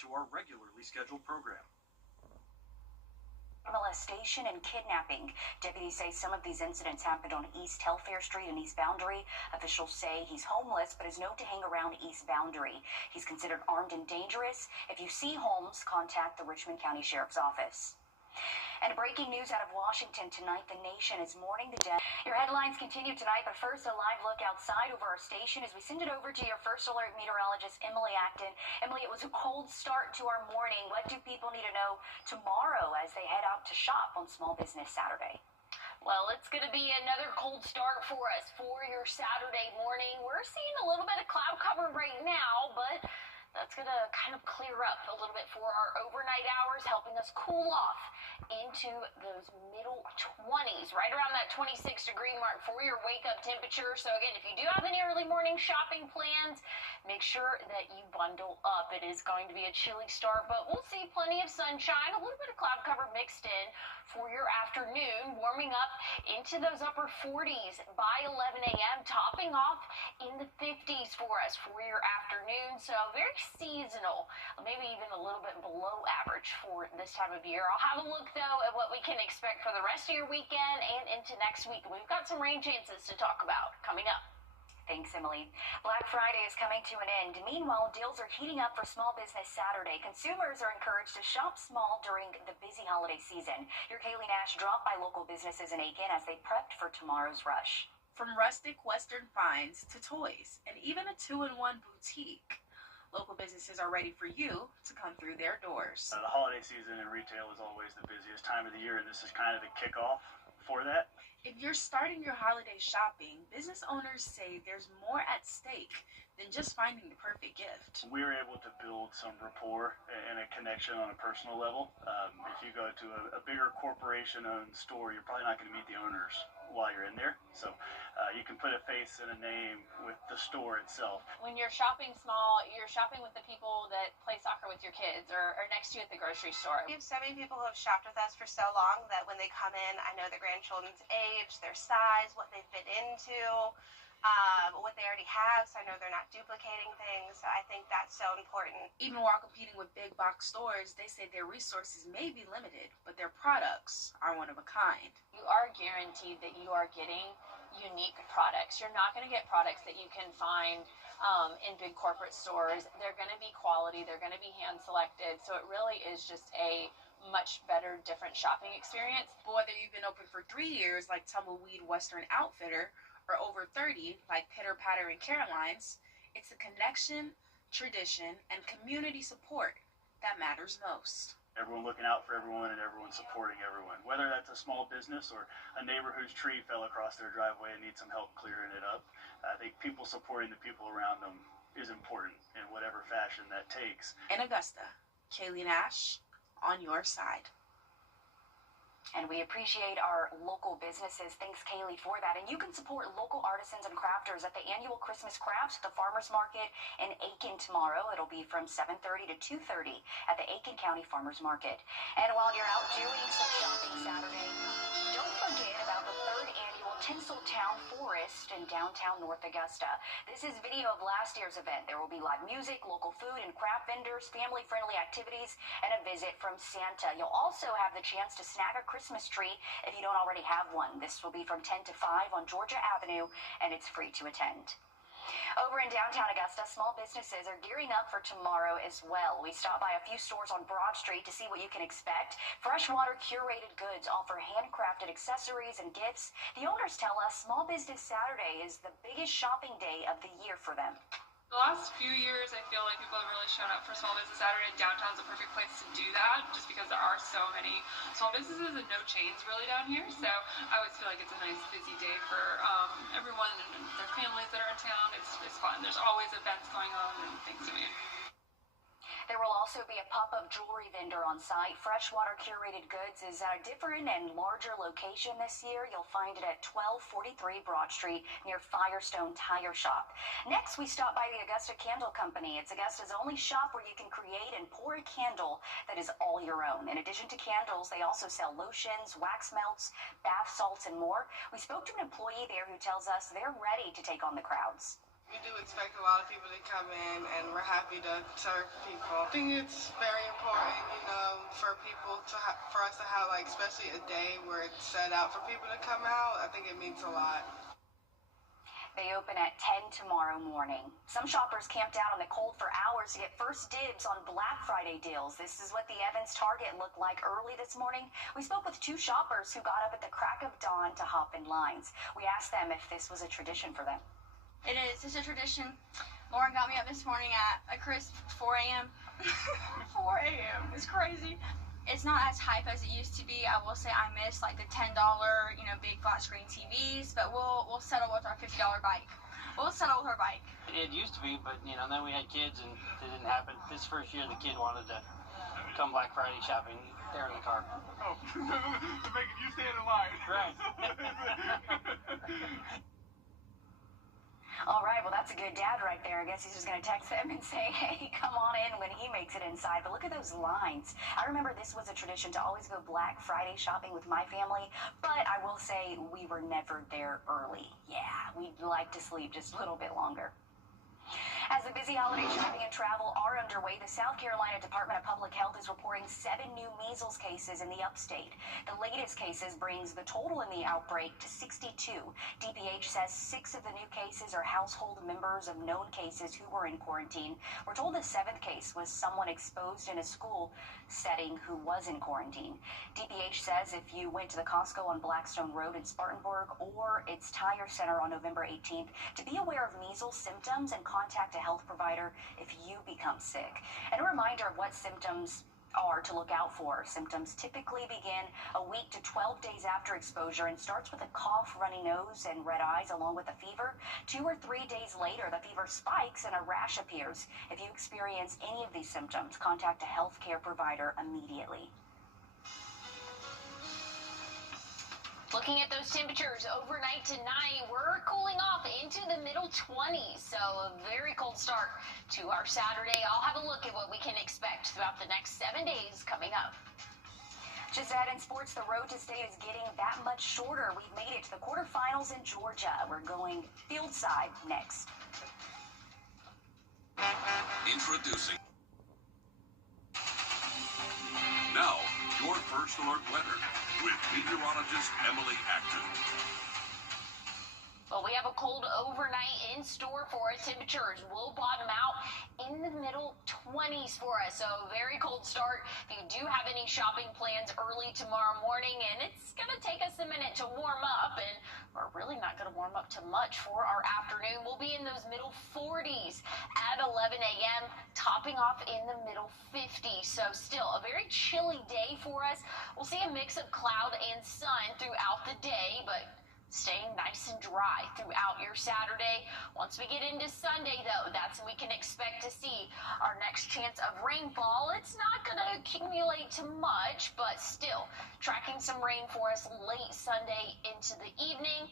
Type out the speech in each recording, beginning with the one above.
to our regularly scheduled program. Molestation and kidnapping. Deputies say some of these incidents happened on East Telfair Street and East Boundary. Officials say he's homeless but is known to hang around East Boundary. He's considered armed and dangerous. If you see Holmes, contact the Richmond County Sheriff's Office. And breaking news out of Washington tonight, the nation is mourning the death. Your headlines continue tonight, but first a live look outside over our station as we send it over to your first alert meteorologist, Emily Acton. Emily, it was a cold start to our morning. What do people need to know tomorrow as they head out to shop on Small Business Saturday? Well, it's going to be another cold start for us for your Saturday morning. We're seeing a little bit of cloud cover right now, but that's going to kind of clear up a little bit for our overnight hours, helping us cool off into those middle 20s, right around that 26-degree mark for your wake-up temperature. So again, if you do have any early morning shopping plans, make sure that you bundle up. It is going to be a chilly start, but we'll see plenty of sunshine, a little bit of cloud cover mixed in for your afternoon, warming up into those upper 40s by 11 a.m., topping off in the 50s for us for your afternoon. So very seasonal, maybe even a little bit below average for this time of year. I'll have a look, though, at what we can expect for the rest of your weekend and into next week. We've got some rain chances to talk about coming up. Thanks, Emily. Black Friday is coming to an end. Meanwhile, deals are heating up for Small Business Saturday. Consumers are encouraged to shop small during the busy holiday season. Your Kaylee Nash dropped by local businesses in Aiken as they prepped for tomorrow's rush. From rustic Western finds to toys and even a two-in-one boutique, local businesses are ready for you to come through their doors. The holiday season in retail is always the busiest time of the year, and this is kind of the kickoff for that. If you're starting your holiday shopping, business owners say there's more at stake than just finding the perfect gift. We were able to build some rapport and a connection on a personal level. If you go to a bigger corporation-owned store, you're probably not going to meet the owners while you're in there. So you can put a face and a name with the store itself. When you're shopping small, you're shopping with the people that play soccer with your kids or next to you at the grocery store. We have so many people who have shopped with us for so long that when they come in, I know their grandchildren's age, their size, what they fit into, what they already have, so I know they're not duplicating things. So I think that's so important. Even while competing with big box stores, they say their resources may be limited, but their products are one of a kind. You are guaranteed that you are getting unique products. You're not going to get products that you can find in big corporate stores. They're going to be quality. They're going to be hand selected. So it really is just a much better, different shopping experience. But whether you've been open for 3 years like Tumbleweed Western Outfitter or over 30 like Pitter Patter and Caroline's, it's the connection, tradition, and community support that matters most. Everyone looking out for everyone and everyone supporting everyone. Whether that's a small business or a neighbor whose tree fell across their driveway and needs some help clearing it up, I think people supporting the people around them is important in whatever fashion that takes. In Augusta, Kaylee Nash, on your side. And we appreciate our local businesses. Thanks, Kaylee, for that. And you can support local artisans and crafters at the annual Christmas Crafts at the Farmers Market in Aiken tomorrow. It'll be from 7:30 to 2:30 at the Aiken County Farmers Market. And while you're out doing some shopping Saturday, don't forget about the 3rd annual Tinseltown Forest in downtown North Augusta. This is video of last year's event. There will be live music, local food and craft vendors, family-friendly activities, and a visit from Santa. You'll also have the chance to snag a Christmas tree if you don't already have one. This will be from 10 to 5 on Georgia Avenue, and it's free to attend. Over in downtown Augusta, small businesses are gearing up for tomorrow as well. We stopped by a few stores on Broad Street to see what you can expect. Freshwater Curated Goods offer handcrafted accessories and gifts. The owners tell us Small Business Saturday is the biggest shopping day of the year for them. The last few years, I feel like people have really shown up for Small Business Saturday. Downtown's a perfect place to do that, just because there are so many small businesses and no chains really down here. So I always feel like it's a nice, busy day for everyone and their families that are in town. It's fun. There's always events going on and things to do. There will also be a pop-up jewelry vendor on site. Freshwater Curated Goods is at a different and larger location this year. You'll find it at 1243 Broad Street near Firestone Tire Shop. Next, we stop by the Augusta Candle Company. It's Augusta's only shop where you can create and pour a candle that is all your own. In addition to candles, they also sell lotions, wax melts, bath salts, and more. We spoke to an employee there who tells us they're ready to take on the crowds. We do expect a lot of people to come in, and we're happy to serve people. I think it's very important, for people for us to have, especially a day where it's set out for people to come out. I think it means a lot. They open at 10 tomorrow morning. Some shoppers camped out on the cold for hours to get first dibs on Black Friday deals. This is what the Evans Target looked like early this morning. We spoke with two shoppers who got up at the crack of dawn to hop in lines. We asked them if this was a tradition for them. It is. It's a tradition. Lauren got me up this morning at a crisp 4 a.m. 4 a.m. It's crazy. It's not as hype as it used to be. I will say I miss the $10, big flat screen TVs, but we'll settle with our $50 bike. We'll settle with our bike. It used to be, but then we had kids and it didn't happen. This first year the kid wanted to come Black Friday shopping. They're in the car. Oh, to make you stand in line. Right. All right, well, that's a good dad right there. I guess he's just going to text them and say, hey, come on in when he makes it inside. But look at those lines. I remember this was a tradition to always go Black Friday shopping with my family, but I will say we were never there early. Yeah, we'd like to sleep just a little bit longer. As the busy holiday shopping and travel are underway, the South Carolina Department of Public Health is reporting 7 new measles cases in the upstate. The latest cases brings the total in the outbreak to 62. DPH says 6 of the new cases are household members of known cases who were in quarantine. We're told the 7th case was someone exposed in a school setting who was in quarantine. DPH says if you went to the Costco on Blackstone Road in Spartanburg or its Tire Center on November 18th, to be aware of measles symptoms and contact a health provider if you become sick. And a reminder of what symptoms are to look out for. Symptoms typically begin a week to 12 days after exposure and starts with a cough, runny nose, and red eyes along with a fever. 2 or 3 days later, the fever spikes and a rash appears. If you experience any of these symptoms, contact a healthcare provider immediately. Looking at those temperatures overnight tonight, we're cooling off into the middle 20s, so a very cold start to our Saturday. I'll have a look at what we can expect throughout the next 7 days coming up. Just ahead in sports, the road to state is getting that much shorter. We've made it to the quarterfinals in Georgia. We're going field side next. Introducing. Now, your first alert weather with meteorologist Emily Acton. Well, we have a cold overnight in store for us. Temperatures will bottom out in the middle 20s for us. So very cold start. If you do have any shopping plans early tomorrow morning, and it's going to take us a minute to warm up, and we're really not going to warm up to much for our afternoon. We'll be in those middle 40s at 11 a.m., topping off in the middle 50s. So still a very chilly day for us. We'll see a mix of cloud and sun throughout the day, but staying nice and dry throughout your Saturday. Once we get into Sunday, though, that's when we can expect to see our next chance of rainfall. It's not going to accumulate too much, but still tracking some rain for us late Sunday into the evening.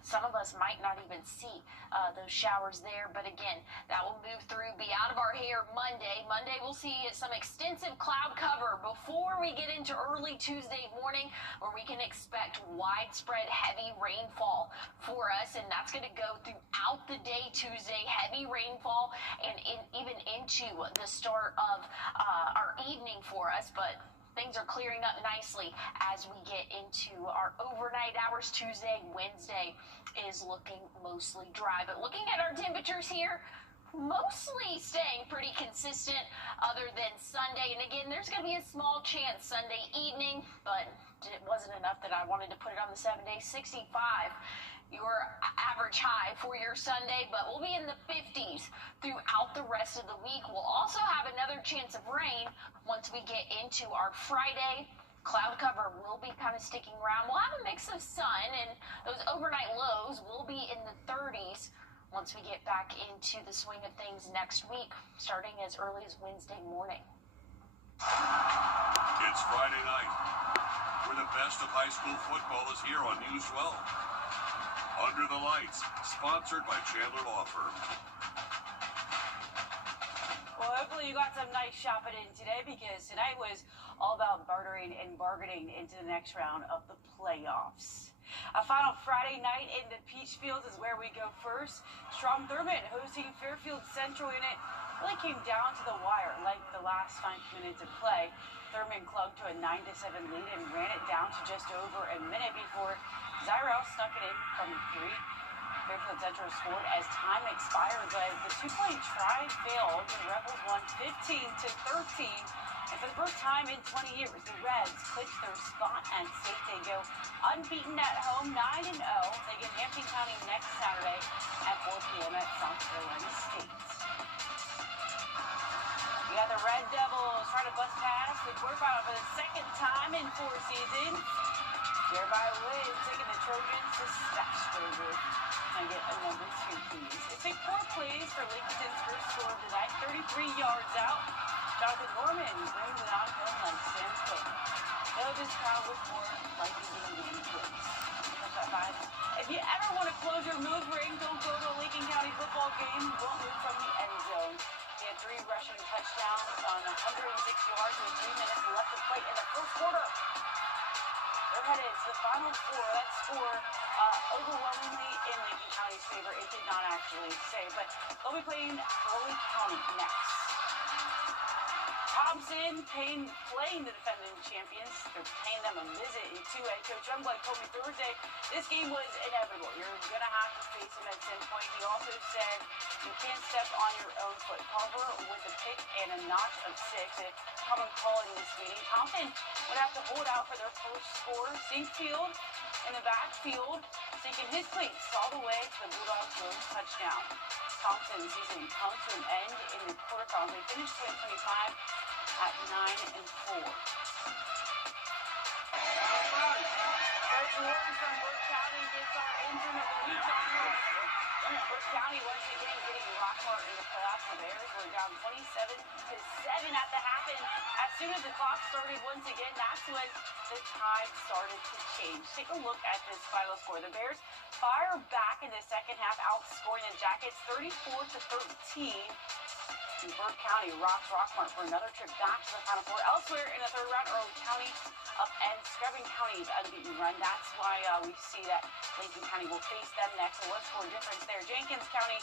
Some of us might not even see those showers there, but again, that will move through, be out of our hair Monday. Monday, we'll see some extensive cloud cover before we get into early Tuesday morning, where we can expect widespread heavy rainfall for us, and that's going to go throughout the day Tuesday, heavy rainfall, and even into the start of our evening for us, but things are clearing up nicely as we get into our overnight hours. Tuesday, Wednesday is looking mostly dry. But looking at our temperatures here, mostly staying pretty consistent other than Sunday. And again, there's going to be a small chance Sunday evening, but it wasn't enough that I wanted to put it on the 7-day. 65 your average high for your Sunday, but we'll be in the 50s throughout the rest of the week. We'll also have another chance of rain once we get into our Friday. Cloud cover will be kind of sticking around. We'll have a mix of sun, and those overnight lows will be in the 30s once we get back into the swing of things next week, starting as early as Wednesday morning. It's Friday night, where the best of high school football is here on News 12. Under the Lights, sponsored by Chandler Law Firm. Well, hopefully you got some nice shopping in today, because tonight was all about bartering and bargaining into the next round of the playoffs. A final Friday night in the Peach Fields is where we go first. Strom Thurmond hosting Fairfield Central, and it really came down to the wire like the last 5 minutes of play. Thurmond clung to a 9-7 lead and ran it down to just over a minute before Zyrell snuck it in from 3. Fairfield Central scored as time expired, but the two-point try failed. The Rebels won 15-13. And for the first time in 20 years, the Reds clinched their spot at state. They go unbeaten at home, 9-0. They get Hampton County next Saturday at 4 p.m. at South Carolina State. We got the Red Devils trying to bust past the quarterfinal for the second time in 4 seasons. Jeremiah Wynn taking the Trojans to Stashburger and get a number 2 piece. It took 4 plays for Lincoln's first score of the night, 33 yards out. Jonathan Norman brings it on home like Sam Cook. Though this crowd was more likely to be close. If you ever want to close your move ring, don't go to a Lincoln County football game. Don't move from the end zone. He had 3 rushing touchdowns on 106 yards with 3 minutes left to play in the first quarter. They're headed to the Final Four. That score overwhelmingly in Lincoln County's favor. It did not actually say, but they'll be playing Early County next. Thompson playing the defending champions. They're paying them a visit in 2A. Coach Youngblood told me Thursday this game was inevitable. You're going to have to face him at some point. He also said you can't step on your own foot. Carver with a pick and a notch of 6. A common call in this meeting. Thompson would have to hold out for their first score. Sinkfield in the backfield, sinking his cleats all the way to the Bulldogs' lone touchdown. Thompson's season comes to an end in the quarterfinals. They finished 2025 at 9-4. Coach Warren from Burke County gets our intern of the week. Burke County once again getting Rockmart in the playoffs. The Bears were down 27-7 at the half, and as soon as the clock started once again, that's when the tide started to change. Take a look at this final score. The Bears fire back in the second half, outscoring the Jackets 34-13. And Burke County rocks Rockmart for another trip back to the Final Four. Elsewhere in the third round, Early County upends Scrubbing County's unbeaten run. That's why we see that Lincoln County will face them next. A one-score difference there. Jenkins County,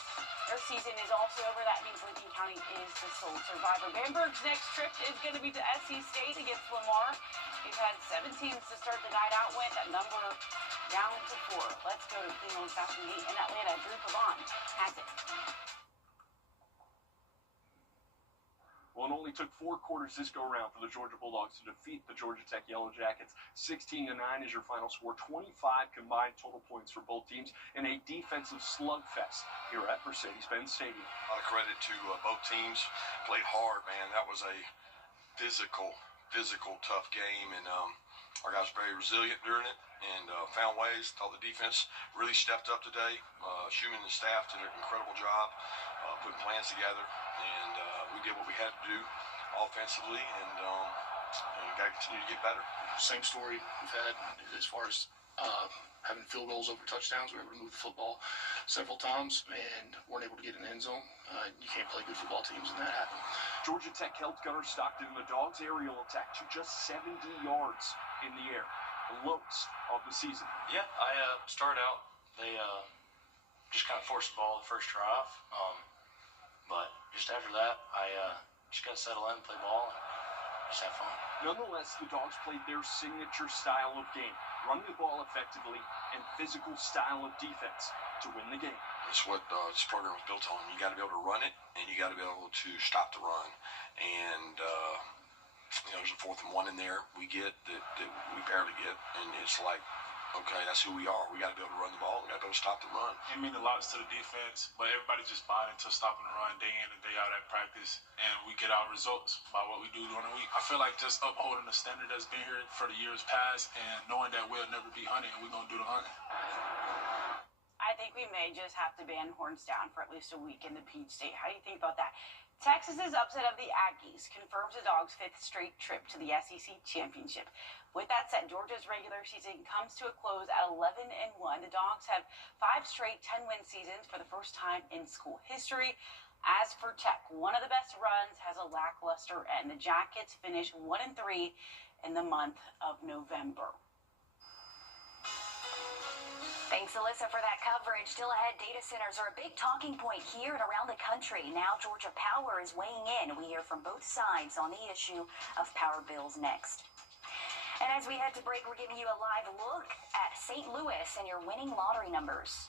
their season is also over. That means Lincoln County is the sole survivor. Bamberg's next trip is going to be to SC State against Lamar. We've had 7 teams to start the night out with. That number down to 4. Let's go to Clean Old Fashioned Meat in Atlanta. Drew Pavon has it. Well, it only took 4 quarters this go-around for the Georgia Bulldogs to defeat the Georgia Tech Yellow Jackets. 16-9 is your final score. 25 combined total points for both teams in a defensive slugfest here at Mercedes-Benz Stadium. A lot of credit to both teams. Played hard, man. That was a physical, tough game, and our guys were very resilient during it and found ways. Thought the defense really stepped up today. Schumann and the staff did an incredible job putting plans together, and we did what we had to do offensively, and we got to continue to get better. Same story we've had as far as having field goals over touchdowns. We were able to move the football several times and weren't able to get an end zone. You can't play good football teams when that happens. Georgia Tech held Gunner Stockton in the Dogs' aerial attack to just 70 yards in the air, the lowest of the season. Yeah, I started out. They just kind of forced the ball the first drive. But just after that, I just got to settle in, play ball, and just have fun. Nonetheless, the Dogs played their signature style of game, running the ball effectively and physical style of defense to win the game. It's what this program was built on. You got to be able to run it, and you got to be able to stop the run. And there's a 4th and 1 in there we get that we barely get, and it's like, okay, that's who we are. We got to be able to run the ball. We got to be able to stop the run. It means a lot to the defense, but everybody just bought into stopping the run day in and day out at practice, and we get our results by what we do during the week. I feel like just upholding the standard that's been here for the years past and knowing that we'll never be hunting, and we're going to do the hunting. I think we may just have to ban horns down for at least a week in the Peach State. How do you think about that? Texas's upset of the Aggies confirms the Dogs' 5th straight trip to the SEC Championship. With that said, Georgia's regular season comes to a close at 11-1. The Dogs have 5 straight 10-win seasons for the first time in school history. As for Tech, one of the best runs has a lackluster end. The Jackets finish 1-3 in the month of November. Thanks, Alyssa, for that coverage. Still ahead, data centers are a big talking point here and around the country. Now Georgia Power is weighing in. We hear from both sides on the issue of power bills next. And as we head to break, we're giving you a live look at St. Louis and your winning lottery numbers.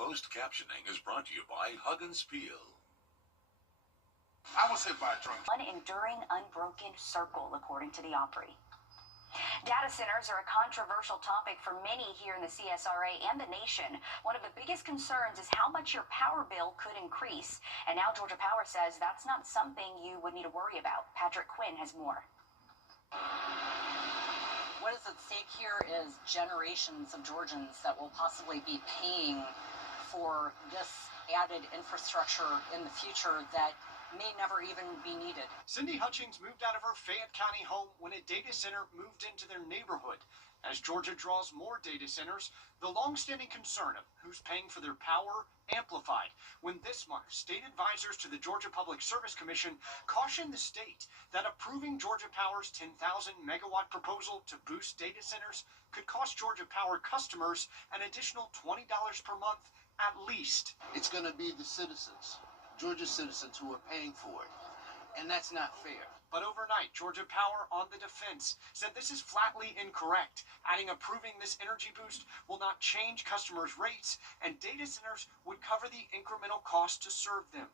Closed captioning is brought to you by Huggins Peel. I was hit by a drunk. One enduring, unbroken circle, according to the Opry. Data centers are a controversial topic for many here in the CSRA and the nation. One of the biggest concerns is how much your power bill could increase. And now Georgia Power says that's not something you would need to worry about. Patrick Quinn has more. What is at stake here is generations of Georgians that will possibly be paying for this added infrastructure in the future that may never even be needed. Cindy Hutchings moved out of her Fayette County home when a data center moved into their neighborhood. As Georgia draws more data centers, the longstanding concern of who's paying for their power amplified when this month state advisors to the Georgia Public Service Commission cautioned the state that approving Georgia Power's 10,000 megawatt proposal to boost data centers could cost Georgia Power customers an additional $20 per month at least. It's going to be the citizens, Georgia citizens, who are paying for it. And that's not fair. But overnight, Georgia Power on the defense said this is flatly incorrect, adding approving this energy boost will not change customers' rates, and data centers would cover the incremental cost to serve them.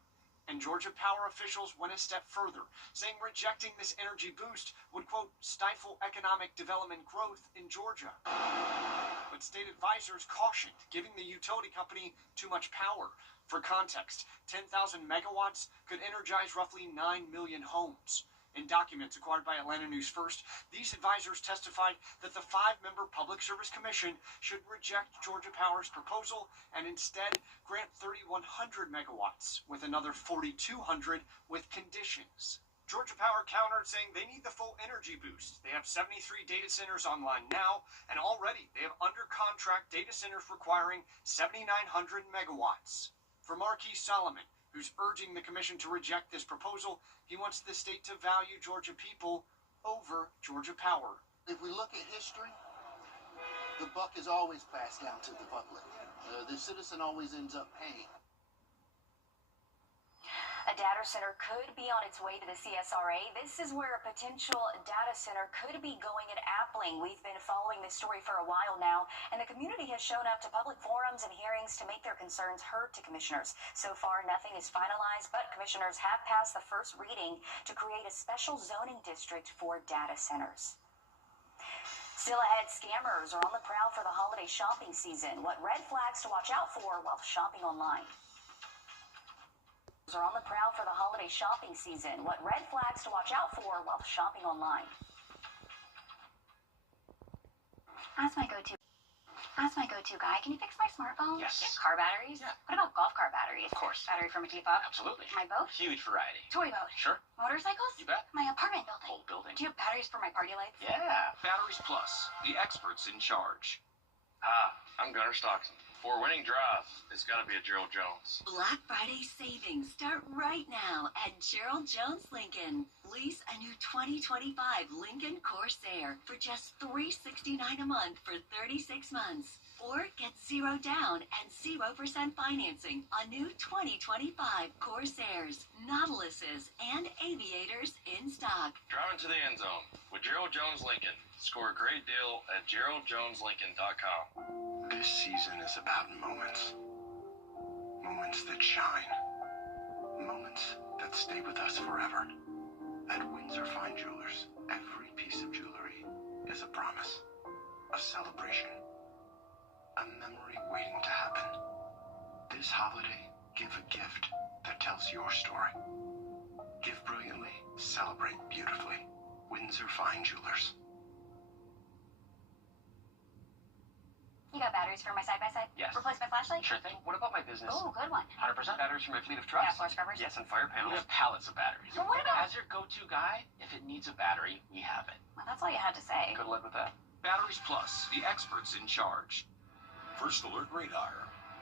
And Georgia Power officials went a step further, saying rejecting this energy boost would, quote, stifle economic development growth in Georgia. But state advisors cautioned giving the utility company too much power. For context, 10,000 megawatts could energize roughly 9 million homes. In documents acquired by Atlanta News First, these advisors testified that the 5-member Public Service Commission should reject Georgia Power's proposal and instead grant 3,100 megawatts, with another 4,200 with conditions. Georgia Power countered, saying they need the full energy boost. They have 73 data centers online now, and already they have under contract data centers requiring 7,900 megawatts. For Marquis Solomon, who's urging the commission to reject this proposal, he wants the state to value Georgia people over Georgia Power. If we look at history, the buck is always passed down to the public. The citizen always ends up paying. A data center could be on its way to the CSRA. This is where a potential data center could be going at Appling. We've been following this story for a while now, and the community has shown up to public forums and hearings to make their concerns heard to commissioners. So far, nothing is finalized, but commissioners have passed the first reading to create a special zoning district for data centers. Still ahead, scammers are on the prowl for the holiday shopping season. What red flags to watch out for while shopping online? Are on the prowl for the holiday shopping season. What red flags to watch out for while shopping online? As my go-to guy, can you fix my smartphone? Yes. Car batteries? Yeah. What about golf cart batteries? Of course. Battery for my teapot? Absolutely. My boat? Huge variety. Toy boat? Sure. Motorcycles? You bet. My apartment building? Whole building. Do you have batteries for my party lights? Yeah. Batteries Plus, the experts in charge. Hi, I'm Gunnar Stockton. For a winning drive, it's got to be a Gerald Jones. Black Friday savings start right now at Gerald Jones Lincoln. Lease a new 2025 Lincoln Corsair for just $369 a month for 36 months. Or get 0 down and 0% financing on new 2025 Corsairs, Nautiluses, and Aviators in stock. Driving to the end zone with Gerald Jones Lincoln. Score a great deal at GeraldJonesLincoln.com. This season is about moments. Moments that shine. Moments that stay with us forever. At Windsor Fine Jewelers, every piece of jewelry is a promise, a celebration, a memory waiting to happen. This holiday, give a gift that tells your story. Give brilliantly, celebrate beautifully. Windsor Fine Jewelers. You got batteries for my side-by-side? Yes. Replace my flashlight? Sure thing. What about my business? Oh, good one. 100% batteries for my fleet of trucks. Yeah, floor scrubbers? Yes, and fire panels. We have pallets of batteries. Well, what about... As your go-to guy, if it needs a battery, we have it. Well, that's all you had to say. Could live with that. Batteries Plus, the experts in charge. First Alert Radar,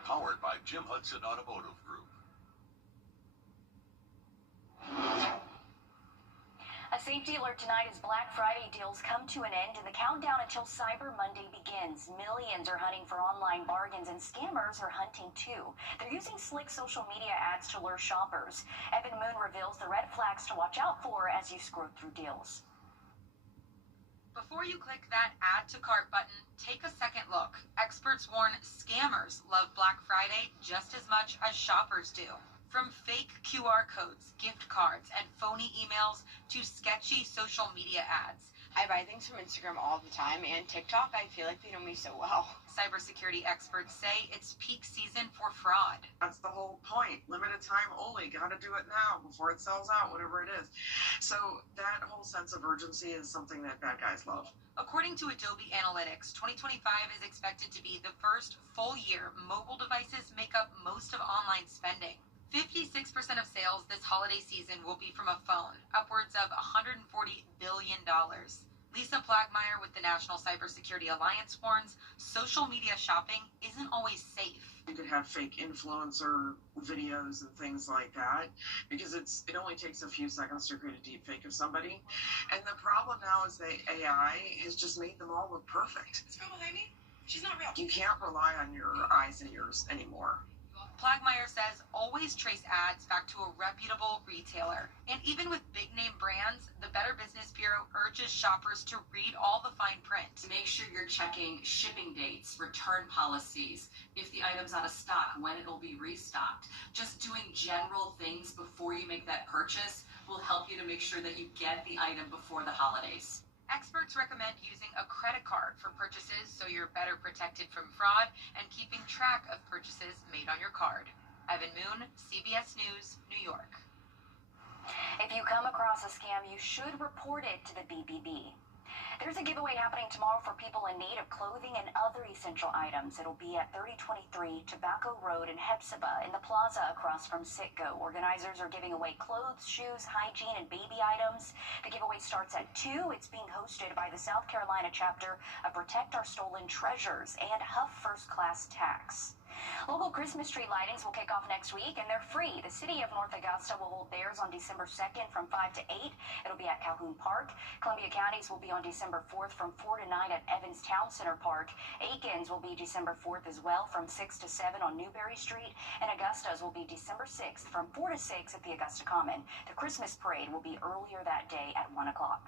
powered by Jim Hudson Automotive Group. A safety alert tonight as Black Friday deals come to an end and the countdown until Cyber Monday begins. Millions are hunting for online bargains and scammers are hunting too. They're using slick social media ads to lure shoppers. Evan Moon reveals the red flags to watch out for as you scroll through deals. Before you click that add to cart button, take a second look. Experts warn scammers love Black Friday just as much as shoppers do. From fake QR codes, gift cards, and phony emails to sketchy social media ads. I buy things from Instagram all the time and TikTok. I feel like they know me so well. Cybersecurity experts say it's peak season for fraud. That's the whole point. Limited time only. Gotta do it now before it sells out, whatever it is. So that whole sense of urgency is something that bad guys love. According to Adobe Analytics, 2025 is expected to be the first full year mobile devices make up most of online spending. 56% of sales this holiday season will be from a phone, upwards of $140 billion. Lisa Plagmeyer with the National Cybersecurity Alliance warns social media shopping isn't always safe. You could have fake influencer videos and things like that because it only takes a few seconds to create a deep fake of somebody. And the problem now is that AI has just made them all look perfect. This girl behind me, she's not real. You can't rely on your eyes and ears anymore. Plagmeyer says always trace ads back to a reputable retailer. And even with big name brands, the Better Business Bureau urges shoppers to read all the fine print. Make sure you're checking shipping dates, return policies, if the item's out of stock, when it'll be restocked. Just doing general things before you make that purchase will help you to make sure that you get the item before the holidays. Experts recommend using a credit card for purchases so you're better protected from fraud and keeping track of purchases made on your card. Evan Moon, CBS News, New York. If you come across a scam, you should report it to the BBB. There's a giveaway happening tomorrow for people in need of clothing and other essential items. It'll be at 3023 Tobacco Road in Hepzibah in the plaza across from Citgo. Organizers are giving away clothes, shoes, hygiene, and baby items. The giveaway starts at 2. It's being hosted by the South Carolina chapter of Protect Our Stolen Treasures and Huff First Class Tax. Local Christmas tree lightings will kick off next week, and they're free. The city of North Augusta will hold theirs on December 2nd from 5 to 8. It'll be at Calhoun Park. Columbia County's will be on December 4th from 4 to 9 at Evans Town Center Park. Aiken's will be December 4th as well from 6 to 7 on Newberry Street. And Augusta's will be December 6th from 4 to 6 at the Augusta Common. The Christmas parade will be earlier that day at 1 o'clock.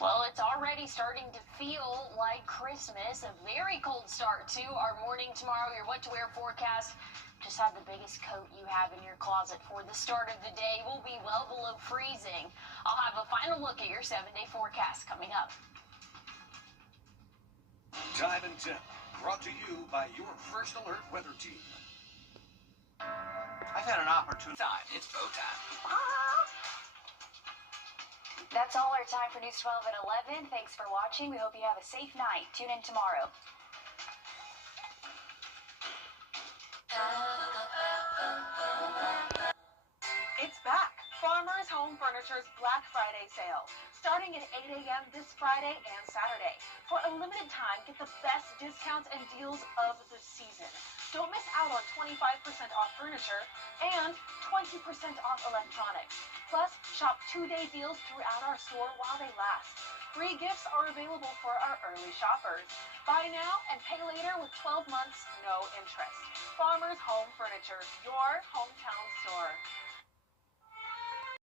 Well, it's already starting to feel like Christmas. A very cold start to our morning tomorrow. Your what to wear forecast. Just have the biggest coat you have in your closet for the start of the day. We'll be well below freezing. I'll have a final look at your 7-day forecast coming up. Time and Tip, brought to you by your First Alert weather team. I've had an opportunity. It's bow time. That's all our time for News 12 at 11. Thanks for watching. We hope you have a safe night. Tune in tomorrow. It's back. Farmers Home Furniture's Black Friday sale. Starting at 8 a.m. this Friday and Saturday. For a limited time, get the best discounts and deals of the season. Don't miss out on 25% off furniture and 20% off electronics. Plus, shop 2-day deals throughout our store while they last. Free gifts are available for our early shoppers. Buy now and pay later with 12 months, no interest. Farmers Home Furniture, your hometown store.